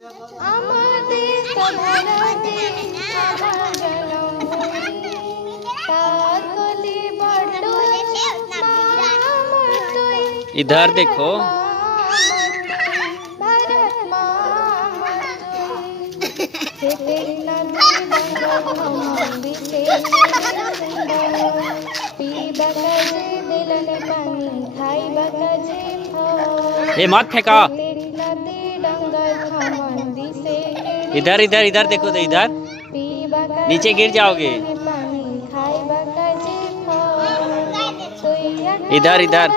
इधर देखो। ये मत फेंको। इधर इधर इधर देखो तो इधर नीचे गिर जाओगे। इधर इधर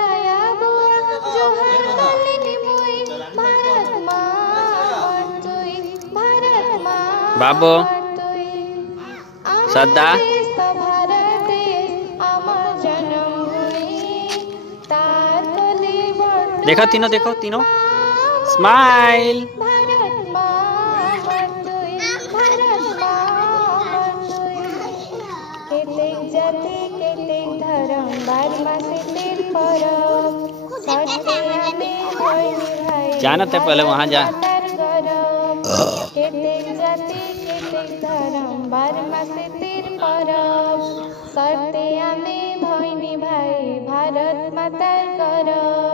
बाबू श्रद्धा देखो तीनों, देखो तीनों स्माइल। जाना था पहले वहाँ जा। भारत मातार करब।